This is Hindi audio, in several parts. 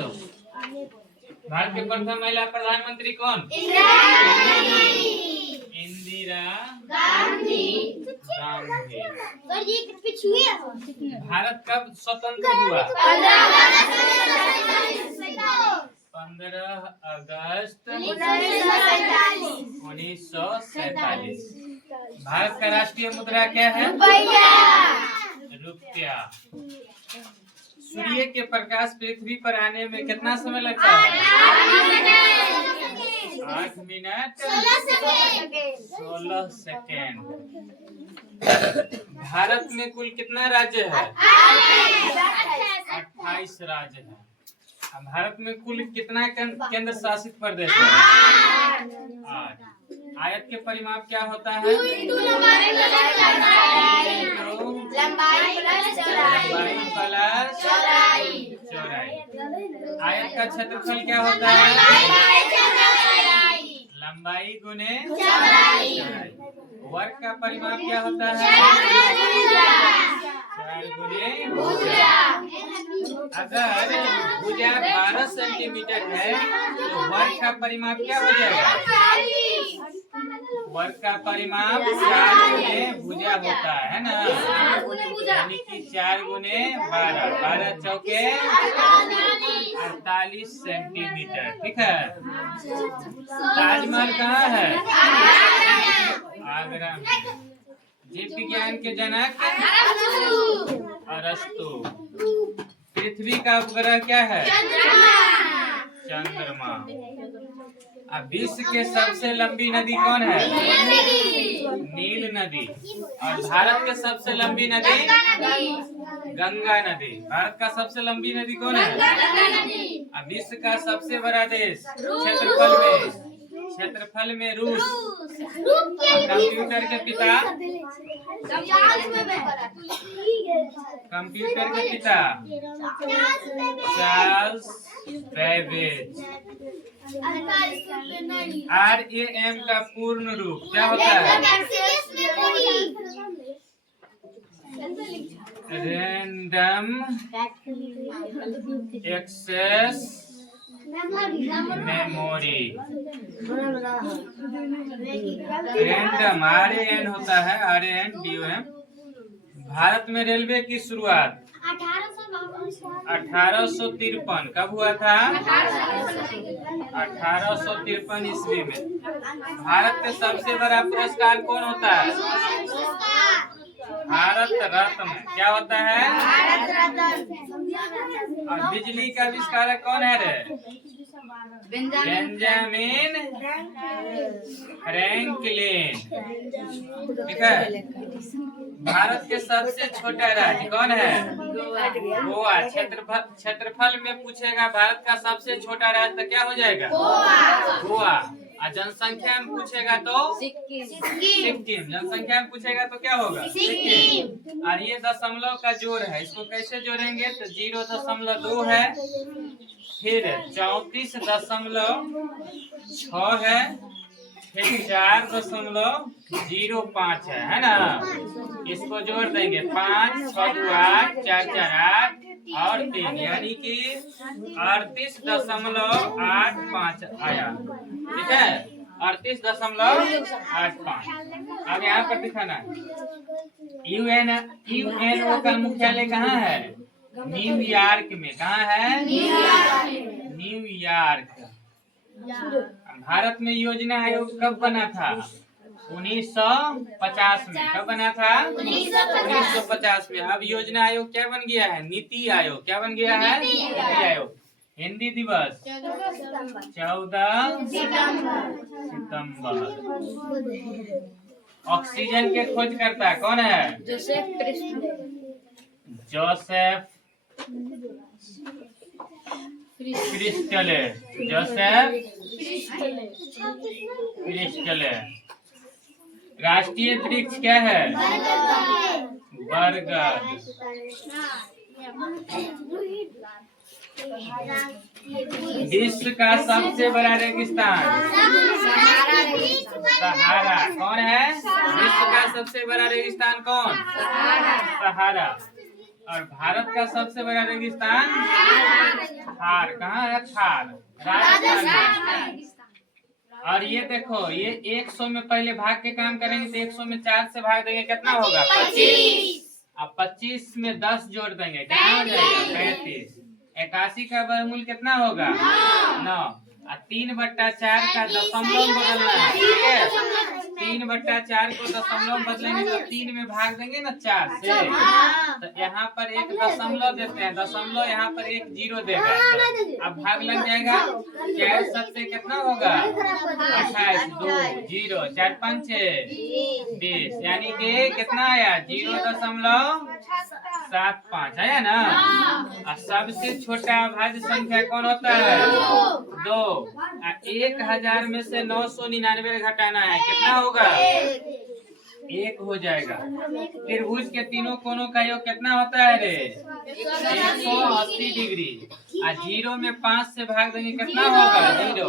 दो। भारत की प्रथम महिला प्रधानमंत्री कौन? इंदिरा गांधी। भारत कब स्वतंत्र हुआ? 15 अगस्त 1947। भारत का राष्ट्रीय मुद्रा क्या है? रुपया। सूर्य के प्रकाश पृथ्वी पर आने में कितना समय लगता है? 8 मिनट 16 सेकेंड। भारत में कुल कितना राज्य है? 28 राज्य है। भारत में कुल कितना केंद्र शासित प्रदेश है? 8। आयत के परिमाप क्या होता है? लंबाई प्लस चौड़ाई। आयत का क्षेत्रफल क्या होता है? लंबाई गुने चौड़ाई। वर्ग का परिमाप क्या होता है? 4 गुने भुजा। अगर भुजा 12 सेंटीमीटर है तो वर्ग का परिमाप क्या हो जाएगा? वर्ग का परिमाप 4 गुने भुजा होता है ना, यानी कि 4 गुने 12, 12 चौके 48 सेंटीमीटर। ठीक है। ताजमहल कहाँ है? आगरा में। जीव विज्ञान के जनक अरस्तु। पृथ्वी का उपग्रह क्या है? चंद्रमा। अब विश्व के सबसे लंबी नदी कौन है? नील नदी। और भारत के सबसे लंबी नदी? गंगा नदी। भारत का सबसे लंबी नदी कौन है? अब विश्व का सबसे बड़ा देश क्षेत्रफल में रूस। कंप्यूटर के पिता? Charles Babbage. RAM का पूर्ण रूप क्या होता है? Random access memory. Random RAN होता है, RANDOM। भारत में रेलवे की शुरुआत 1853 कब हुआ था? 1853 ईस्वी में। भारत का सबसे बड़ा पुरस्कार कौन होता है? भारत रत्न। क्या होता है? और बिजली का आविष्कारक कौन है रे? Benjamin Franklin. ठीक है। भारत के सबसे छोटा राज्य कौन है? गोवा। क्षेत्रफल में पूछेगा भारत का सबसे छोटा राज्य तो क्या हो जाएगा? गोवा। और जनसंख्या में पूछेगा तो सिक्किम। जनसंख्या में पूछेगा तो क्या होगा? सिक्किम। और ये दशमलव का जोड़ है, इसको कैसे जोड़ेंगे? तो 0.2 है, फिर 34.6 है, फिर 4.05 है ना। इसको जोड़ देंगे 5, 6, 2, 8, 4, 4, 8 और 3, यानी कि 38.85 आया। ठीक है, 38.85। अब यहाँ पर दिखाना UNO का मुख्यालय कहाँ है? न्यूयॉर्क में। कहाँ है? न्यूयॉर्क। भारत में योजना आयोग कब बना था? 1950 में। कब बना था? 1950 में। अब योजना आयोग क्या बन गया है? नीति आयोग। क्या बन गया है? नीति आयोग। हिंदी दिवस 14 सितंबर। ऑक्सीजन के खोजकर्ता कौन है? जोसेफ क्रिस्टले। राष्ट्रीय वृक्ष क्या है? बरगद। विश्व का सबसे बड़ा रेगिस्तान? सहारा। कौन है? विश्व का सबसे बड़ा रेगिस्तान कौन? सहारा। और भारत का सबसे बड़ा रेगिस्तान? थार कहाँ है? थार राजस्थान में। और ये देखो, ये 100 में पहले भाग के काम करेंगे तो 100 में 4 से भाग देंगे, कितना होगा? 25। अब 25 में 10 जोड़ देंगे, कितना हो जाएगा? 35। 81 का वर्गमूल कितना होगा? 9। 3/4 का दशमलव बदलना है, ठीक है? 3/4 को दशमलव में बदलेंगे तो 3 में भाग देंगे ना 4 से, तो यहाँ पर एक दशमलव देते हैं, दशमलव यहाँ पर एक 0 देगा, अब भाग लग जाएगा। 4 7 कितना होगा? 28। 2 0 4 5 6 20, यानी कि कितना आया? 0.75 आया ना। और सबसे छोटा भाज्य संख्या कौन होता है? 2। 1000 में से 999 घटाना है, कितना होगा? 1 हो जाएगा। त्रिभुज के तीनों कोनों का योग कितना होता है रे? 180 डिग्री। 0 में 5 से भाग देंगे, कितना होगा? 0।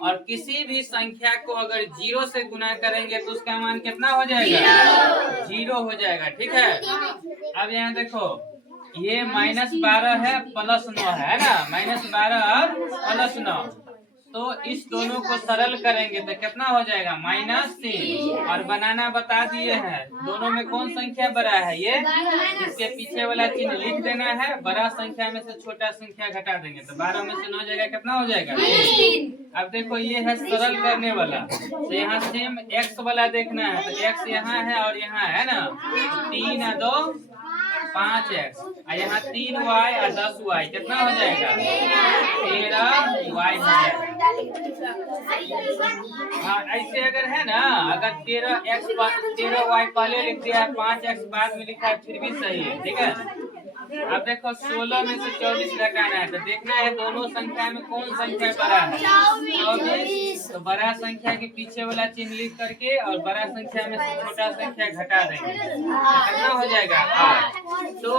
और किसी भी संख्या को अगर 0 से गुना करेंगे तो उसका मान कितना हो जाएगा? 0 हो जाएगा, ठीक है? अब यहाँ देखो, ये -12 है +9 है ना, -12 और +9, तो इस दोनों को सरल करेंगे तो कितना हो जाएगा? -3। और बनाना बता दिए हैं, दोनों में कौन संख्या बड़ा है? ये। इसके पीछे वाला चिन्ह लिख देना है, बड़ा संख्या में से छोटा संख्या घटा देंगे तो 12 में से 9 जगह कितना हो जाएगा? 3। अब देखो, ये है सरल करने वाला, तो यहाँ सेम x वाला देखना है, तो x यहाँ है और यहाँ है ना, 3 और 2 5x, और यहाँ 3y और 10y, कितना हो जाएगा? 13y हो जाएगा। हाँ, ऐसे अगर है ना, अगर 13y पहले लिख दिया, 5x बाद में लिखा है, फिर भी सही है, ठीक है? अब देखो, 16 में से 24 घटाना है, तो देखना है दोनों संख्या में कौन संख्या बड़ा है? 24। तो बड़ा संख्या के पीछे वाला चिन्ह लिख करके और बड़ा संख्या में से छोटा संख्या घटा देंगे, तो कितना हो जाएगा? 8। तो